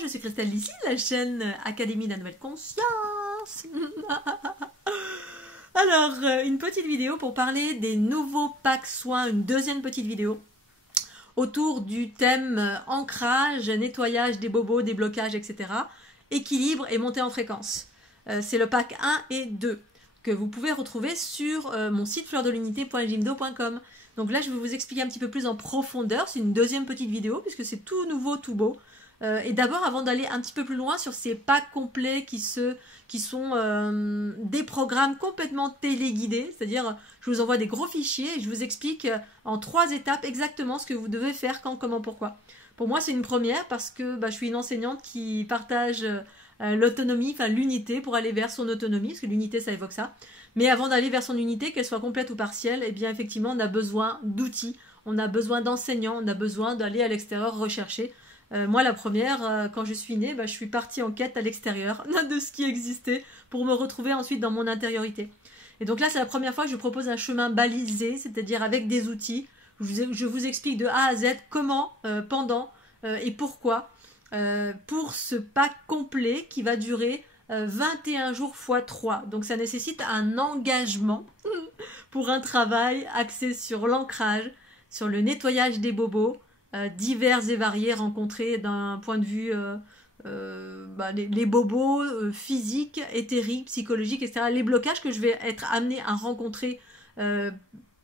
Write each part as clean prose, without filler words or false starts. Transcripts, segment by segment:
je suis Christelle d'ici, la chaîne Académie de la Nouvelle Conscience. Alors, une petite vidéo pour parler des nouveaux packs soins, une deuxième petite vidéo autour du thème ancrage, nettoyage des bobos, des blocages, etc. Équilibre et montée en fréquence. C'est le pack 1 et 2 que vous pouvez retrouver sur mon site fleurdelunité.jimdo.com. Donc là, je vais vous expliquer un petit peu plus en profondeur. C'est une deuxième petite vidéo puisque c'est tout nouveau, tout beau. Et d'abord, avant d'aller un petit peu plus loin sur ces packs complets qui sont des programmes complètement téléguidés, c'est-à-dire je vous envoie des gros fichiers et je vous explique en 3 étapes exactement ce que vous devez faire, quand, comment, pourquoi. Pour moi, c'est une première parce que je suis une enseignante qui partage l'autonomie, enfin l'unité pour aller vers son autonomie, parce que l'unité, ça évoque ça. Mais avant d'aller vers son unité, qu'elle soit complète ou partielle, eh bien effectivement, on a besoin d'outils, on a besoin d'enseignants, on a besoin d'aller à l'extérieur rechercher. Moi, la première, quand je suis née, je suis partie en quête à l'extérieur de ce qui existait pour me retrouver ensuite dans mon intériorité. Et donc là, c'est la première fois que je propose un chemin balisé, c'est-à-dire avec des outils. Je vous explique de A à Z comment, pendant et pourquoi pour ce pack complet qui va durer 21 jours x 3. Donc ça nécessite un engagement pour un travail axé sur l'ancrage, sur le nettoyage des bobos, divers et variés rencontrés d'un point de vue les bobos physiques, éthériques, psychologiques, etc. Les blocages que je vais être amenée à rencontrer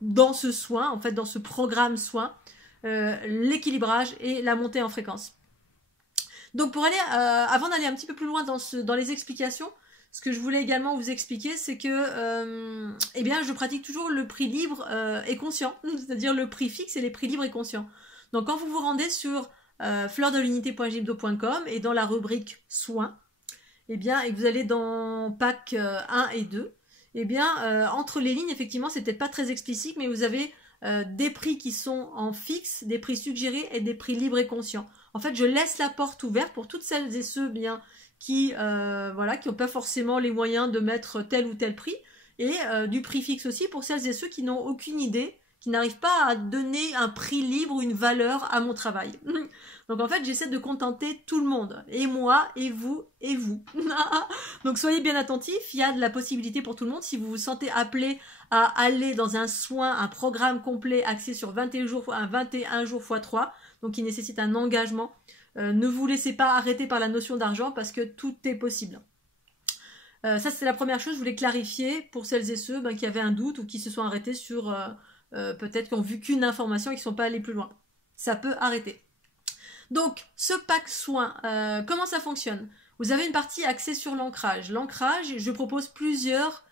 dans ce soin, en fait dans ce programme soin, l'équilibrage et la montée en fréquence. Donc pour aller, avant d'aller un petit peu plus loin dans les explications, ce que je voulais également vous expliquer, c'est que eh bien, je pratique toujours le prix libre et conscient, c'est-à-dire le prix fixe et les prix libres et conscients. Donc quand vous vous rendez sur fleurdelunité.jimdo.com et dans la rubrique soins, eh bien, et que vous allez dans pack 1 et 2, eh bien, entre les lignes, effectivement, c'est peut-être pas très explicite, mais vous avez des prix qui sont en fixe, des prix suggérés et des prix libres et conscients. En fait, je laisse la porte ouverte pour toutes celles et ceux qui n'ont pas forcément les moyens de mettre tel ou tel prix, et du prix fixe aussi pour celles et ceux qui n'ont aucune idée, qui n'arrivent pas à donner un prix libre ou une valeur à mon travail. Donc en fait, j'essaie de contenter tout le monde, et moi, et vous, et vous. Donc soyez bien attentifs, il y a de la possibilité pour tout le monde. Si vous vous sentez appelé à aller dans un soin, un programme complet axé sur 21 jours x 3, donc qui nécessite un engagement, ne vous laissez pas arrêter par la notion d'argent parce que tout est possible. Ça, c'est la première chose, je voulais clarifier pour celles et ceux qui avaient un doute ou qui se sont arrêtés sur... peut-être qui ont vu qu'une information et qui ne sont pas allés plus loin. Ça peut arrêter. Donc, ce pack soin, comment ça fonctionne? Vous avez une partie axée sur l'ancrage. L'ancrage, je propose plusieurs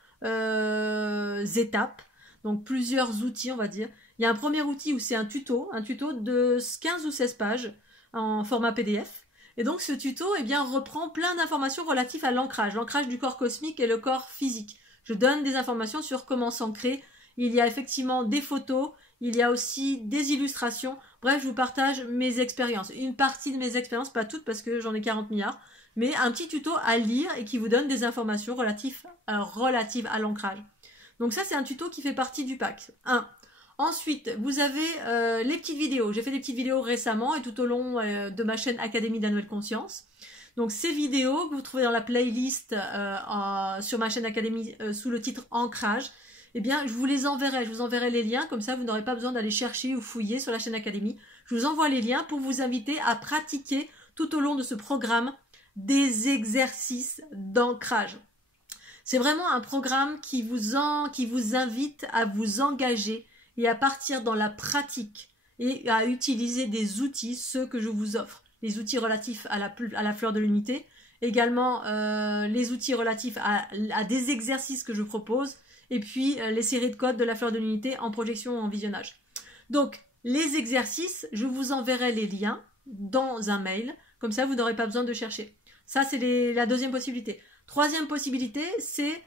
étapes, donc plusieurs outils, on va dire. Il y a un premier outil où c'est un tuto de 15 ou 16 pages en format PDF. Et donc, ce tuto reprend plein d'informations relatives à l'ancrage du corps cosmique et le corps physique. Je donne des informations sur comment s'ancrer. Il y a effectivement des photos, il y a aussi des illustrations. Bref, je vous partage mes expériences. Une partie de mes expériences, pas toutes parce que j'en ai 40 milliards, mais un petit tuto à lire et qui vous donne des informations relatives à l'ancrage. Donc ça, c'est un tuto qui fait partie du pack 1. Ensuite, vous avez les petites vidéos. J'ai fait des petites vidéos récemment et tout au long de ma chaîne Académie de la Nouvelle Conscience. Donc ces vidéos que vous trouvez dans la playlist sur ma chaîne Académie sous le titre Ancrage, eh bien, je vous les enverrai. Je vous enverrai les liens, comme ça, vous n'aurez pas besoin d'aller chercher ou fouiller sur la chaîne Académie. Je vous envoie les liens pour vous inviter à pratiquer tout au long de ce programme des exercices d'ancrage. C'est vraiment un programme qui vous invite à vous engager et à partir dans la pratique et à utiliser des outils, ceux que je vous offre. Les outils relatifs à la fleur de l'unité, également les outils relatifs à des exercices que je propose, et puis les séries de codes de la fleur de l'unité en projection ou en visionnage. Donc, les exercices, je vous enverrai les liens dans un mail, comme ça vous n'aurez pas besoin de chercher. Ça, c'est la deuxième possibilité. Troisième possibilité, c'est,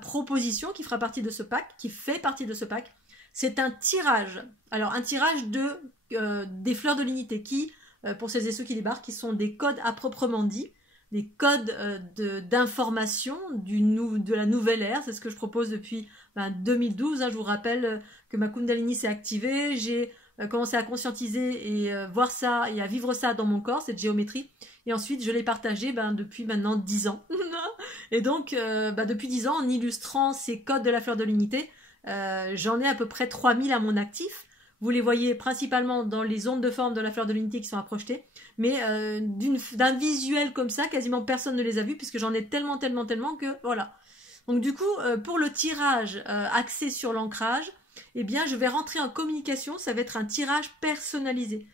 proposition qui fera partie de ce pack, qui fait partie de ce pack, c'est un tirage. Alors, un tirage des fleurs de l'unité qui, pour celles et ceux qui débarquent, qui sont des codes à proprement dit, des codes d'information de la nouvelle ère. C'est ce que je propose depuis 2012. Je vous rappelle que ma Kundalini s'est activée. J'ai commencé à conscientiser et voir ça et à vivre ça dans mon corps, cette géométrie. Et ensuite, je l'ai partagé depuis maintenant 10 ans. Et donc, depuis 10 ans, en illustrant ces codes de la fleur de l'unité, j'en ai à peu près 3000 à mon actif. Vous les voyez principalement dans les ondes de forme de la fleur de l'unité qui sont à projeter. Mais d'un visuel comme ça, quasiment personne ne les a vus puisque j'en ai tellement que voilà. Donc du coup, pour le tirage axé sur l'ancrage, eh bien, je vais rentrer en communication. Ça va être un tirage personnalisé.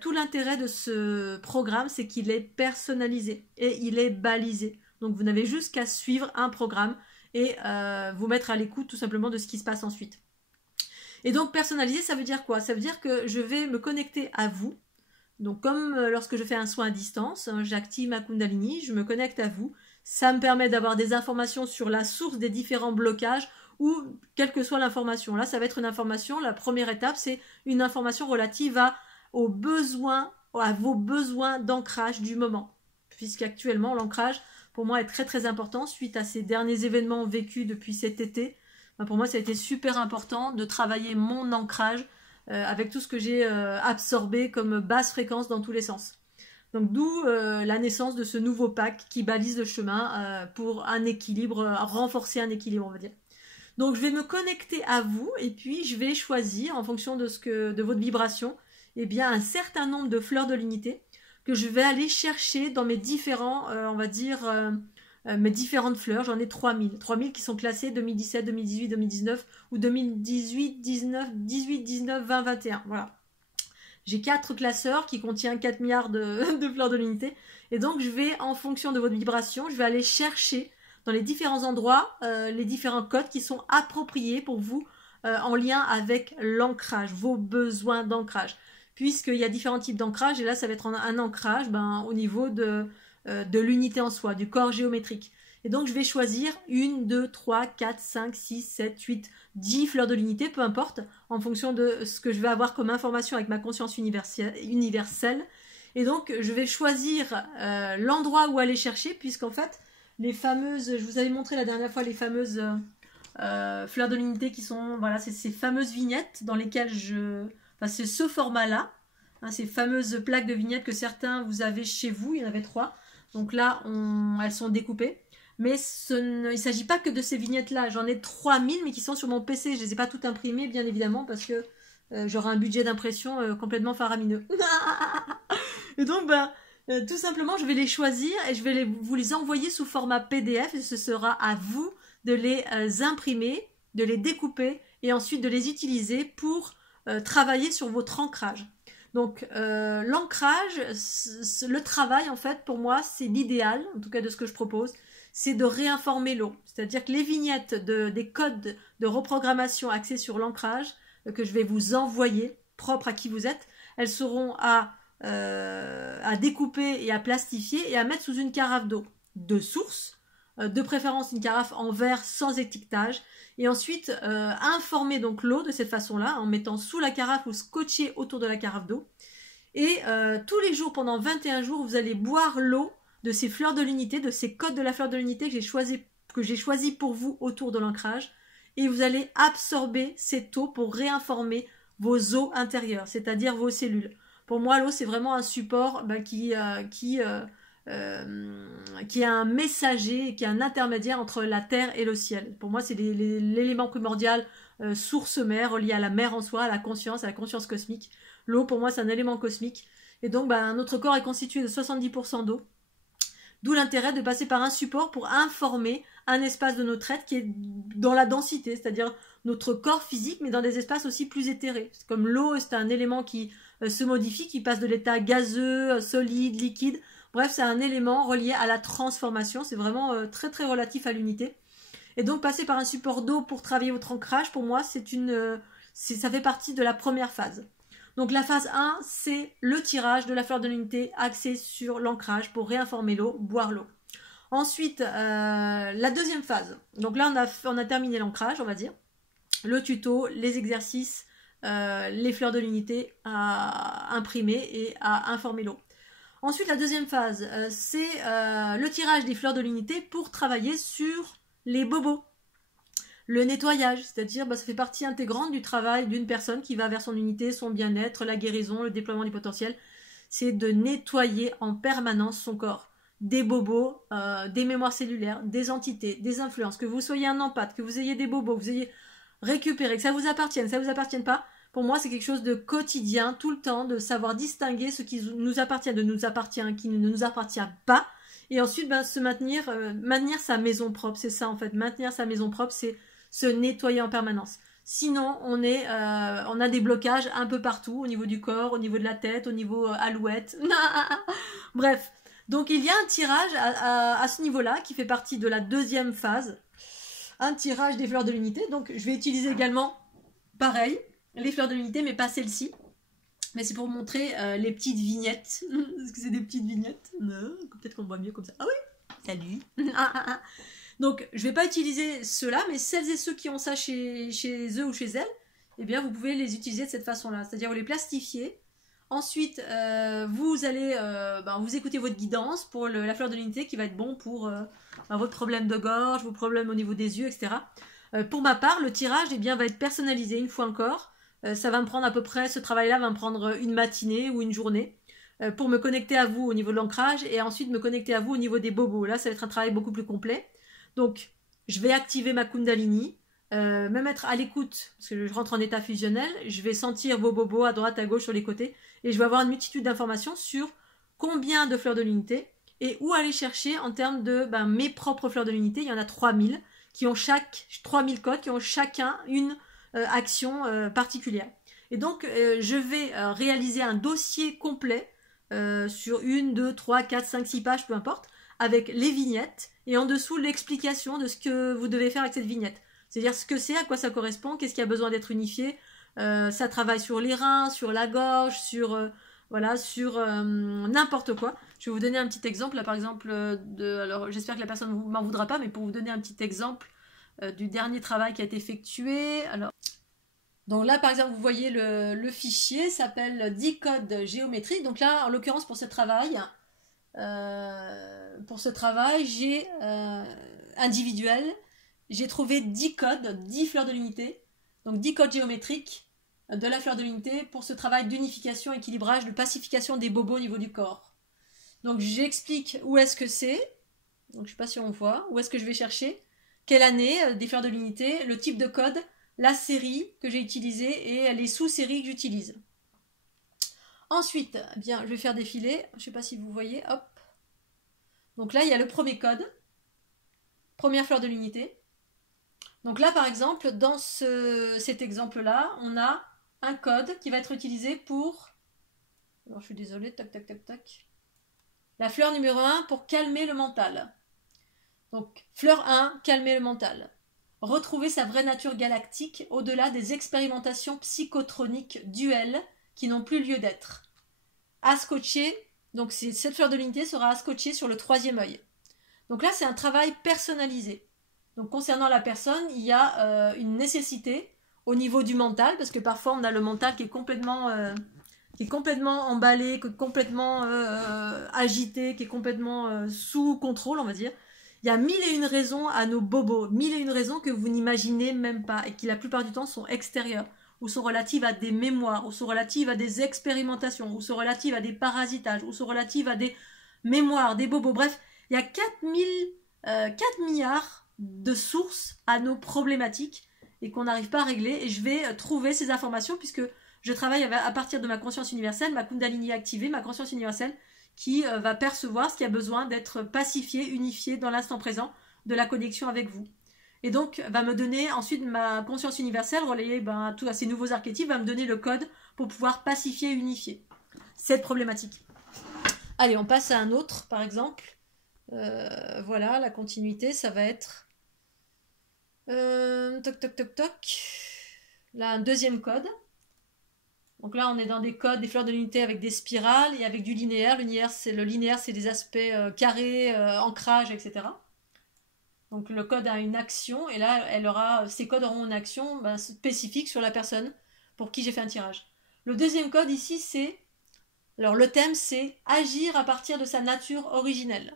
Tout l'intérêt de ce programme, c'est qu'il est personnalisé et il est balisé. Donc vous n'avez juste qu'à suivre un programme et vous mettre à l'écoute tout simplement de ce qui se passe ensuite. Et donc personnalisé, ça veut dire quoi? Ça veut dire que je vais me connecter à vous. Donc comme lorsque je fais un soin à distance, j'active ma Kundalini, je me connecte à vous. Ça me permet d'avoir des informations sur la source des différents blocages ou quelle que soit l'information. Là, ça va être une information, la première étape, c'est une information relative à vos besoins d'ancrage du moment. Puisqu'actuellement, l'ancrage, pour moi, est très important suite à ces derniers événements vécus depuis cet été. Pour moi, ça a été super important de travailler mon ancrage avec tout ce que j'ai absorbé comme basse fréquence dans tous les sens. Donc d'où la naissance de ce nouveau pack qui balise le chemin pour un équilibre, renforcer un équilibre, on va dire. Donc je vais me connecter à vous et puis je vais choisir en fonction de votre vibration, eh bien un certain nombre de fleurs de l'unité que je vais aller chercher dans mes différents, on va dire, mes différentes fleurs. J'en ai 3000. 3000 qui sont classées 2017, 2018, 2019 ou 2018, 18, 19, 20, 21. Voilà. J'ai 4 classeurs qui contiennent 4 milliards de fleurs de l'unité. Et donc, je vais, en fonction de votre vibration, je vais aller chercher dans les différents endroits les différents codes qui sont appropriés pour vous en lien avec l'ancrage, vos besoins d'ancrage. Puisqu'il y a différents types d'ancrage. Et là, ça va être un ancrage au niveau de l'unité en soi, du corps géométrique. Et donc, je vais choisir 1, 2, 3, 4, 5, 6, 7, 8, 10 fleurs de l'unité, peu importe, en fonction de ce que je vais avoir comme information avec ma conscience universelle. Et donc, je vais choisir l'endroit où aller chercher, puisqu'en fait, les fameuses, je vous avais montré la dernière fois les fameuses fleurs de l'unité qui sont, voilà, c'est ces fameuses vignettes dans lesquelles enfin, c'est ce format-là. Ces fameuses plaques de vignettes que certains vous avez chez vous, il y en avait 3. Donc là, elles sont découpées. Mais il ne s'agit pas que de ces vignettes-là. J'en ai 3000, mais qui sont sur mon PC. Je ne les ai pas toutes imprimées, bien évidemment, parce que j'aurai un budget d'impression complètement faramineux. Et donc, tout simplement, je vais les choisir et je vais vous les envoyer sous format PDF. Et ce sera à vous de les imprimer, de les découper et ensuite de les utiliser pour travailler sur votre ancrage. Donc l'ancrage, le travail en fait pour moi c'est l'idéal, en tout cas de ce que je propose, c'est de réinformer l'eau. C'est-à-dire que les vignettes des codes de reprogrammation axés sur l'ancrage que je vais vous envoyer, propres à qui vous êtes, elles seront à découper et à plastifier et à mettre sous une carafe d'eau de source, de préférence une carafe en verre sans étiquetage, et ensuite informer donc l'eau de cette façon-là, en mettant sous la carafe ou scotché autour de la carafe d'eau. Et tous les jours, pendant 21 jours, vous allez boire l'eau de ces fleurs de l'unité, de ces codes de la fleur de l'unité que j'ai choisi pour vous autour de l'ancrage. Et vous allez absorber cette eau pour réinformer vos os intérieurs, c'est-à-dire vos cellules. Pour moi, l'eau, c'est vraiment un support qui est un messager, qui est un intermédiaire entre la terre et le ciel. Pour moi, c'est l'élément primordial, source mère, relié à la mer en soi, à la conscience cosmique. L'eau, pour moi, c'est un élément cosmique. Et donc, notre corps est constitué de 70% d'eau. D'où l'intérêt de passer par un support pour informer un espace de notre être qui est dans la densité, c'est-à-dire notre corps physique, mais dans des espaces aussi plus éthérés. Comme l'eau, c'est un élément qui se modifie, qui passe de l'état gazeux, solide, liquide. Bref, c'est un élément relié à la transformation. C'est vraiment très très relatif à l'unité. Et donc, passer par un support d'eau pour travailler votre ancrage, pour moi, ça fait partie de la première phase. Donc, la phase 1, c'est le tirage de la fleur de l'unité axé sur l'ancrage pour réinformer l'eau, boire l'eau. Ensuite, la deuxième phase. Donc là, on a terminé l'ancrage, on va dire. Le tuto, les exercices, les fleurs de l'unité à imprimer et à informer l'eau. Ensuite, la deuxième phase, c'est le tirage des fleurs de l'unité pour travailler sur les bobos. Le nettoyage, c'est-à-dire ça fait partie intégrante du travail d'une personne qui va vers son unité, son bien-être, la guérison, le déploiement du potentiel. C'est de nettoyer en permanence son corps. Des bobos, des mémoires cellulaires, des entités, des influences, que vous soyez un empathe, que vous ayez des bobos, que vous ayez récupéré, que ça vous appartienne, ça vous appartienne pas. Pour moi, c'est quelque chose de quotidien, tout le temps, de savoir distinguer ce qui nous appartient de nous appartient, qui ne nous appartient pas. Et ensuite, se maintenir sa maison propre, c'est ça en fait. Maintenir sa maison propre, c'est se nettoyer en permanence. Sinon, on a des blocages un peu partout, au niveau du corps, au niveau de la tête, au niveau alouette. Bref, donc il y a un tirage à ce niveau-là qui fait partie de la deuxième phase. Un tirage des fleurs de l'unité. Donc je vais utiliser également, pareil, les fleurs de l'unité, mais pas celle-ci. Mais c'est pour montrer les petites vignettes. Est-ce que c'est des petites vignettes? Peut-être qu'on voit mieux comme ça. Ah oui, salut. Donc, je ne vais pas utiliser ceux-là, mais celles et ceux qui ont ça chez eux ou chez elles, eh bien, vous pouvez les utiliser de cette façon-là. C'est-à-dire, vous les plastifiez. Ensuite, vous allez vous écoutez votre guidance pour la fleur de l'unité qui va être bon pour votre problème de gorge, vos problèmes au niveau des yeux, etc. Pour ma part, le tirage va être personnalisé une fois encore. Ça va me prendre à peu près, ce travail-là va me prendre une matinée ou une journée pour me connecter à vous au niveau de l'ancrage et ensuite me connecter à vous au niveau des bobos. Là, ça va être un travail beaucoup plus complet. Donc, je vais activer ma Kundalini, me mettre à l'écoute, parce que je rentre en état fusionnel, je vais sentir vos bobos à droite, à gauche, sur les côtés, et je vais avoir une multitude d'informations sur combien de fleurs de l'unité et où aller chercher en termes de mes propres fleurs de l'unité. Il y en a 3000 qui ont 3000 codes, qui ont chacun une action particulière. Et donc, je vais réaliser un dossier complet sur 1, 2, 3, 4, 5, 6 pages, peu importe, avec les vignettes et en dessous l'explication de ce que vous devez faire avec cette vignette. C'est-à-dire ce que c'est, à quoi ça correspond, qu'est-ce qui a besoin d'être unifié. Ça travaille sur les reins, sur la gorge, sur n'importe quoi. Je vais vous donner un petit exemple, là par exemple, alors j'espère que la personne ne m'en voudra pas, mais pour vous donner un petit exemple du dernier travail qui a été effectué. Alors, donc là par exemple vous voyez le fichier s'appelle 10 codes géométriques. Donc là en l'occurrence pour ce travail, j'ai individuel, j'ai trouvé 10 codes, 10 fleurs de l'unité, donc 10 codes géométriques de la fleur de l'unité pour ce travail d'unification, équilibrage, de pacification des bobos au niveau du corps. Donc j'explique où est-ce que c'est, donc je sais pas si on voit, où est-ce que je vais chercher, quelle année des fleurs de l'unité, le type de code, la série que j'ai utilisée et les sous-séries que j'utilise. Ensuite, je vais faire défiler, je ne sais pas si vous voyez, hop. Donc là, il y a le premier code, première fleur de l'unité. Donc là, par exemple, dans cet exemple-là, on a un code qui va être utilisé pour, alors je suis désolée, tac, tac, tac, tac. La fleur numéro 1 pour calmer le mental. Donc, fleur 1, calmer le mental. Retrouver sa vraie nature galactique au-delà des expérimentations psychotroniques duelles qui n'ont plus lieu d'être. À scotcher, donc cette fleur de l'unité sera à scotcher sur le 3e œil. Donc là, c'est un travail personnalisé. Donc concernant la personne, il y a une nécessité au niveau du mental, parce que parfois on a le mental qui est complètement emballé, qui est complètement agité, qui est complètement sous contrôle, on va dire. Il y a 1001 raisons à nos bobos, 1001 raisons que vous n'imaginez même pas, et qui la plupart du temps sont extérieures, ou sont relatives à des mémoires, ou sont relatives à des expérimentations, ou sont relatives à des parasitages, ou sont relatives à des mémoires, des bobos. Bref, il y a 4 milliards de sources à nos problématiques et qu'on n'arrive pas à régler. Et je vais trouver ces informations puisque je travaille à partir de ma conscience universelle, ma Kundalini activée, ma conscience universelle qui va percevoir ce qui a besoin d'être pacifié, unifié dans l'instant présent de la connexion avec vous. Et donc, va me donner ensuite ma conscience universelle, relayée à ces nouveaux archétypes, va me donner le code pour pouvoir pacifier et unifier cette problématique. Allez, on passe à un autre, par exemple. Voilà, la continuité, ça va être... toc, toc, toc, toc. Là, un deuxième code. Donc là, on est dans des codes, des fleurs de l'unité avec des spirales et avec du linéaire. Le linéaire, c'est des aspects carrés, ancrage, etc. Donc le code a une action et là, ces codes auront une action spécifique sur la personne pour qui j'ai fait un tirage. Le deuxième code ici, c'est... Alors le thème, c'est agir à partir de sa nature originelle.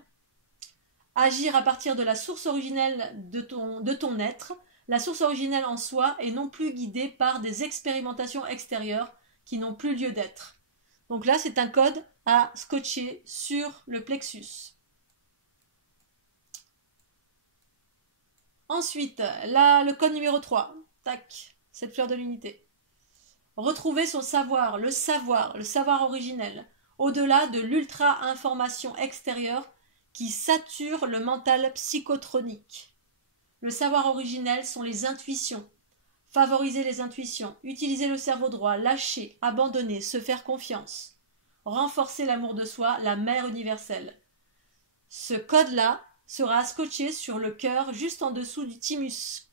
Agir à partir de la source originelle de ton être, la source originelle en soi est non plus guidée par des expérimentations extérieures qui n'ont plus lieu d'être. Donc là, c'est un code à scotcher sur le plexus. Ensuite, là, le code numéro 3. Tac, cette fleur de l'unité. Retrouver son savoir, le savoir originel, au-delà de l'ultra-information extérieure qui sature le mental psychotronique. Le savoir originel sont les intuitions. Favoriser les intuitions, utiliser le cerveau droit, lâcher, abandonner, se faire confiance. Renforcer l'amour de soi, la mère universelle. Ce code-là sera scotché sur le cœur juste en dessous du thymus.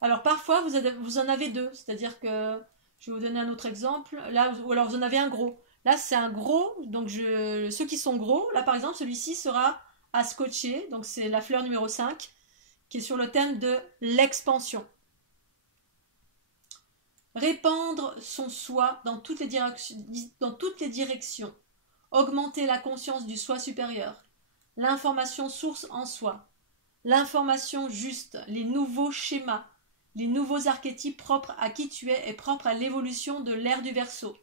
Alors parfois vous en avez deux, c'est-à-dire que je vais vous donner un autre exemple, là, ou alors vous en avez un gros. Là c'est un gros, donc ceux qui sont gros, là par exemple celui-ci sera à scotcher, donc c'est la fleur numéro 5, qui est sur le thème de l'expansion. Répandre son soi dans toutes les directions. Augmenter la conscience du soi supérieur. L'information source en soi. L'information juste, les nouveaux schémas, les nouveaux archétypes propres à qui tu es et propres à l'évolution de l'ère du Verseau.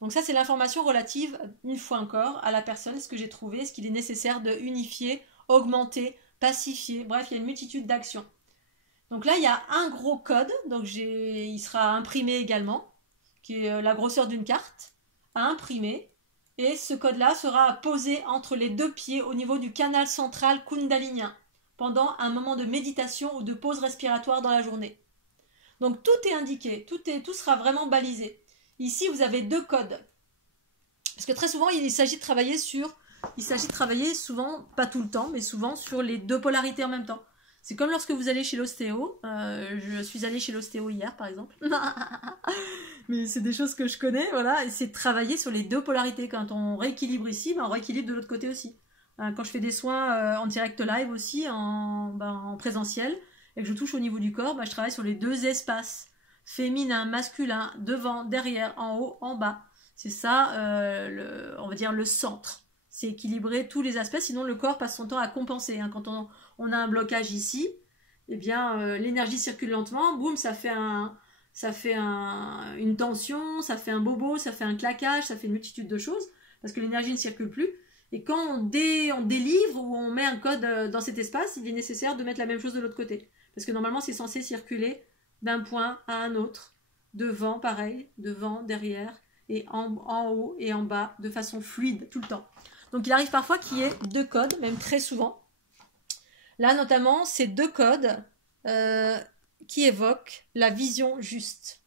Donc ça, c'est l'information relative, une fois encore, à la personne, ce que j'ai trouvé, ce qu'il est nécessaire de unifier, augmenter, pacifier. Bref, il y a une multitude d'actions. Donc là, il y a un gros code, donc il sera imprimé également, qui est la grosseur d'une carte, à imprimer. Et ce code-là sera posé entre les deux pieds au niveau du canal central kundalinien pendant un moment de méditation ou de pause respiratoire dans la journée. Donc tout est indiqué, tout sera vraiment balisé. Ici, vous avez deux codes. Parce que très souvent, il s'agit de travailler souvent, pas tout le temps, mais souvent sur les deux polarités en même temps. C'est comme lorsque vous allez chez l'ostéo. Je suis allée chez l'ostéo hier, par exemple. Mais c'est des choses que je connais, voilà. Et c'est de travailler sur les deux polarités. Quand on rééquilibre ici, on rééquilibre de l'autre côté aussi. Quand je fais des soins en direct live aussi, en présentiel, et que je touche au niveau du corps, je travaille sur les deux espaces. Féminin, masculin, devant, derrière, en haut, en bas. C'est ça, on va dire, le centre. C'est équilibrer tous les aspects, sinon le corps passe son temps à compenser. Quand on a un blocage ici, eh bien, l'énergie circule lentement, boum, ça fait une tension, ça fait un bobo, ça fait un claquage, ça fait une multitude de choses, parce que l'énergie ne circule plus. Et quand on délivre ou on met un code dans cet espace, il est nécessaire de mettre la même chose de l'autre côté. Parce que normalement, c'est censé circuler d'un point à un autre, devant, pareil, devant, derrière, et en haut et en bas, de façon fluide, tout le temps. Donc il arrive parfois qu'il y ait deux codes, même très souvent. Là, notamment, c'est deux codes qui évoquent la vision juste.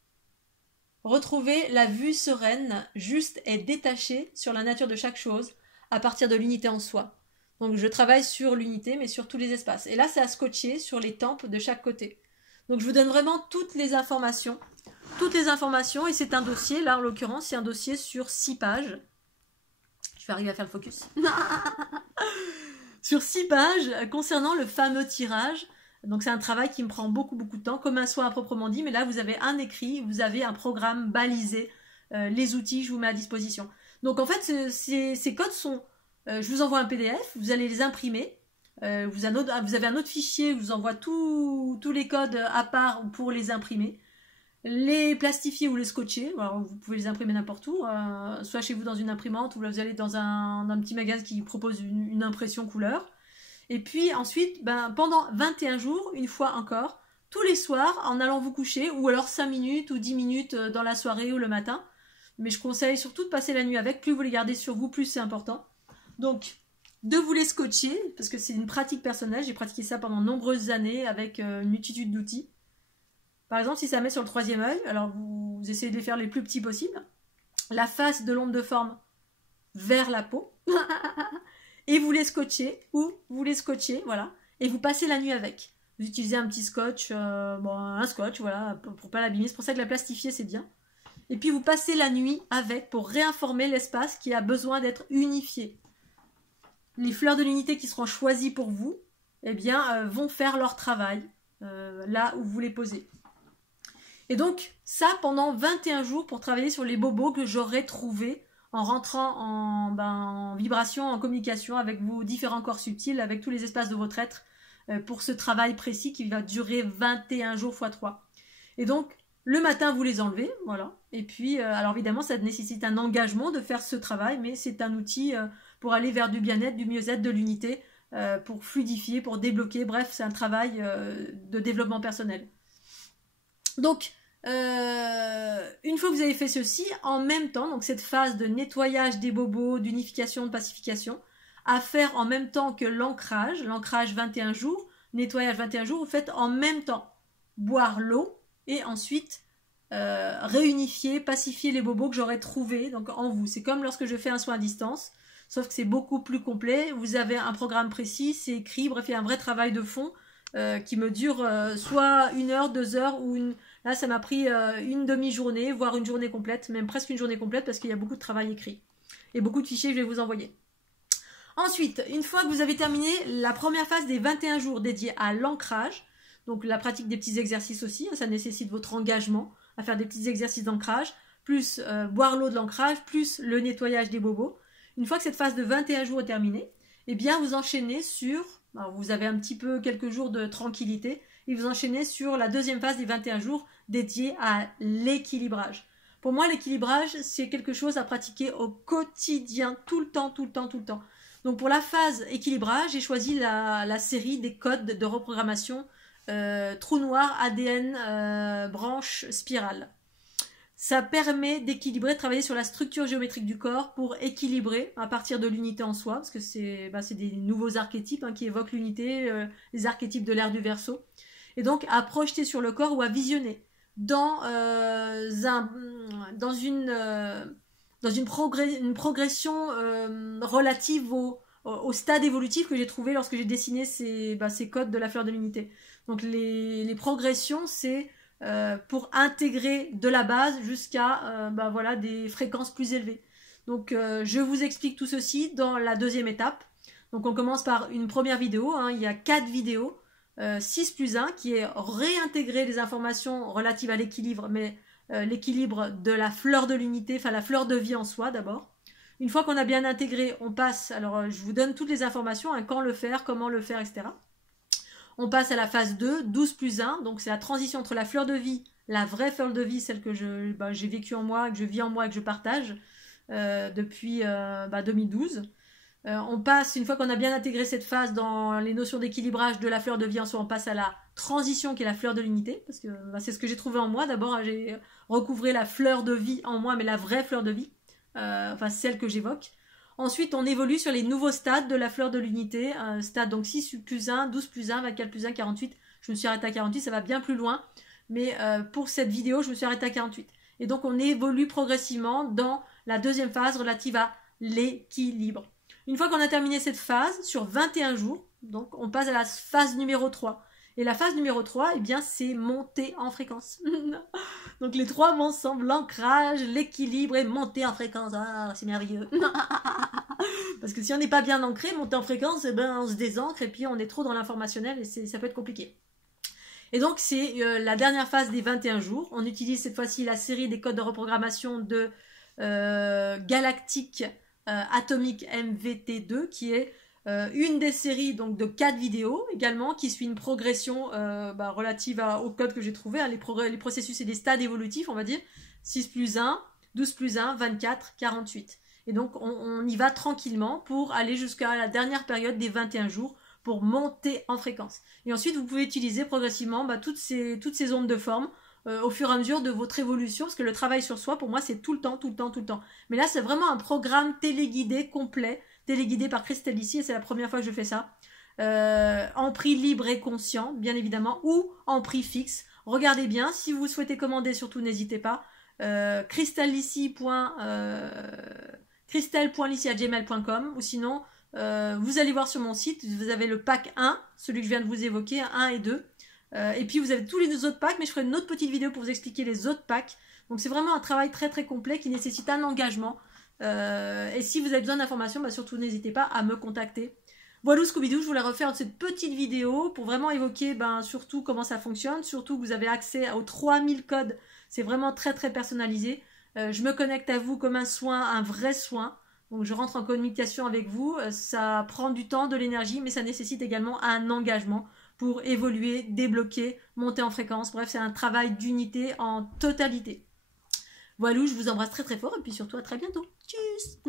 Retrouver la vue sereine, juste et détachée sur la nature de chaque chose, à partir de l'unité en soi. Donc je travaille sur l'unité, mais sur tous les espaces. Et là, c'est à scotcher sur les tempes de chaque côté. Donc je vous donne vraiment toutes les informations, et c'est un dossier, là en l'occurrence, c'est un dossier sur 6 pages. Je vais arriver à faire le focus. Sur 6 pages concernant le fameux tirage. Donc c'est un travail qui me prend beaucoup de temps, comme un soin à proprement dit, mais là vous avez un écrit, vous avez un programme balisé, les outils, je vous mets à disposition. Donc en fait, ces codes sont, je vous envoie un PDF, vous allez les imprimer, vous avez un autre fichier, je vous envoie tous les codes à part pour les imprimer, les plastifier ou les scotcher. Alors, vous pouvez les imprimer n'importe où, soit chez vous dans une imprimante, ou là vous allez dans un petit magasin qui propose une impression couleur. Et puis ensuite, pendant 21 jours, une fois encore, tous les soirs, en allant vous coucher, ou alors 5 minutes ou 10 minutes dans la soirée ou le matin. Mais je conseille surtout de passer la nuit avec. Plus vous les gardez sur vous, plus c'est important. Donc, de vous les scotcher, parce que c'est une pratique personnelle. J'ai pratiqué ça pendant de nombreuses années avec une multitude d'outils. Par exemple, si ça met sur le 3e œil, alors vous essayez de les faire les plus petits possibles. La face de l'onde de forme vers la peau. Et vous les scotchez, voilà. Et vous passez la nuit avec. Vous utilisez un petit scotch, un scotch, voilà, pour pas l'abîmer. C'est pour ça que la plastifier, c'est bien. Et puis vous passez la nuit avec pour réinformer l'espace qui a besoin d'être unifié. Les fleurs de l'unité qui seront choisies pour vous, eh bien, vont faire leur travail là où vous les posez. Et donc, ça pendant 21 jours pour travailler sur les bobos que j'aurais trouvés en rentrant en vibration, en communication avec vos différents corps subtils, avec tous les espaces de votre être pour ce travail précis qui va durer 21 jours x 3. Et donc, le matin, vous les enlevez, voilà. Et puis, alors évidemment, ça nécessite un engagement de faire ce travail, mais c'est un outil pour aller vers du bien-être, du mieux-être, de l'unité, pour fluidifier, pour débloquer. Bref, c'est un travail de développement personnel. Donc, une fois que vous avez fait ceci, en même temps, donc cette phase de nettoyage des bobos, d'unification, de pacification, à faire en même temps que l'ancrage 21 jours, nettoyage 21 jours, vous faites en même temps boire l'eau, et ensuite réunifier, pacifier les bobos que j'aurais trouvés donc en vous. C'est comme lorsque je fais un soin à distance, sauf que c'est beaucoup plus complet. Vous avez un programme précis, c'est écrit, bref, il y a un vrai travail de fond qui me dure soit 1 heure, 2 heures, ou là ça m'a pris une demi-journée, voire une journée complète, même presque une journée complète parce qu'il y a beaucoup de travail écrit et beaucoup de fichiers que je vais vous envoyer. Ensuite, une fois que vous avez terminé la première phase des 21 jours dédiés à l'ancrage, donc la pratique des petits exercices aussi, ça nécessite votre engagement à faire des petits exercices d'ancrage, plus boire l'eau de l'ancrage, plus le nettoyage des bobos. Une fois que cette phase de 21 jours est terminée, eh bien vous enchaînez sur, alors vous avez un petit peu quelques jours de tranquillité, et vous enchaînez sur la deuxième phase des 21 jours dédiée à l'équilibrage. Pour moi, l'équilibrage, c'est quelque chose à pratiquer au quotidien, tout le temps, tout le temps, tout le temps. Donc pour la phase équilibrage, j'ai choisi la série des codes de reprogrammation trou noir, ADN, branche, spirale. Ça permet d'équilibrer, de travailler sur la structure géométrique du corps pour équilibrer à partir de l'unité en soi, parce que c'est des nouveaux archétypes qui évoquent l'unité, les archétypes de l'ère du Verseau. Et donc à projeter sur le corps ou à visionner dans une progression relative au stade évolutif que j'ai trouvé lorsque j'ai dessiné ces codes de la fleur de l'unité. Donc les progressions, c'est pour intégrer de la base jusqu'à voilà, des fréquences plus élevées. Donc je vous explique tout ceci dans la deuxième étape. Donc on commence par une première vidéo, il y a 4 vidéos, 6 plus 1, qui est réintégrer les informations relatives à l'équilibre, mais l'équilibre de la fleur de l'unité, enfin la fleur de vie en soi d'abord. Une fois qu'on a bien intégré, on passe, alors je vous donne toutes les informations, quand le faire, comment le faire, etc. On passe à la phase 2, 12 plus 1, donc c'est la transition entre la fleur de vie, la vraie fleur de vie, celle que j'ai vécue en moi, que je vis en moi et que je partage depuis 2012. On passe, une fois qu'on a bien intégré cette phase dans les notions d'équilibrage de la fleur de vie en soi, on passe à la transition qui est la fleur de l'unité, parce que c'est ce que j'ai trouvé en moi. D'abord, j'ai recouvré la fleur de vie en moi, mais la vraie fleur de vie, celle que j'évoque. Ensuite, on évolue sur les nouveaux stades de la fleur de l'unité, stade donc 6 plus 1, 12 plus 1, 24 plus 1, 48. Je me suis arrêtée à 48, ça va bien plus loin, mais pour cette vidéo, je me suis arrêtée à 48. Et donc, on évolue progressivement dans la deuxième phase relative à l'équilibre. Une fois qu'on a terminé cette phase, sur 21 jours, donc on passe à la phase numéro 3. Et la phase numéro 3, eh bien, c'est monter en fréquence. Donc les trois vont ensemble, l'ancrage, l'équilibre et monter en fréquence. Ah, c'est merveilleux. Parce que si on n'est pas bien ancré, monter en fréquence, eh ben, on se désancre et puis on est trop dans l'informationnel et ça peut être compliqué. Et donc c'est la dernière phase des 21 jours. On utilise cette fois-ci la série des codes de reprogrammation de Galactique Atomique MVT2, qui est une des séries donc, de 4 vidéos également, qui suit une progression relative au code que j'ai trouvé, les processus et les stades évolutifs, on va dire, 6 plus 1, 12 plus 1, 24, 48. Et donc on y va tranquillement pour aller jusqu'à la dernière période des 21 jours pour monter en fréquence. Et ensuite vous pouvez utiliser progressivement toutes ces ondes de forme au fur et à mesure de votre évolution, parce que le travail sur soi, pour moi, c'est tout le temps, tout le temps, tout le temps. Mais là, c'est vraiment un programme téléguidé complet, téléguidé par Christelle ici, et c'est la première fois que je fais ça. En prix libre et conscient, bien évidemment, ou en prix fixe. Regardez bien, si vous souhaitez commander, surtout n'hésitez pas. christelle.lici@gmail.com, ou sinon, vous allez voir sur mon site, vous avez le pack 1, celui que je viens de vous évoquer, 1 et 2. Et puis vous avez tous les autres packs, mais je ferai une autre petite vidéo pour vous expliquer les autres packs. Donc c'est vraiment un travail très très complet qui nécessite un engagement. Et si vous avez besoin d'informations, surtout n'hésitez pas à me contacter. Voilà Scooby-Doo, je voulais refaire cette petite vidéo pour vraiment évoquer surtout comment ça fonctionne, surtout que vous avez accès aux 3000 codes, c'est vraiment très très personnalisé. Je me connecte à vous comme un soin, un vrai soin. Donc je rentre en communication avec vous, ça prend du temps, de l'énergie, mais ça nécessite également un engagement pour évoluer, débloquer, monter en fréquence. Bref, c'est un travail d'unité en totalité. Voilà, je vous embrasse très très fort et puis surtout à très bientôt. Tchuss.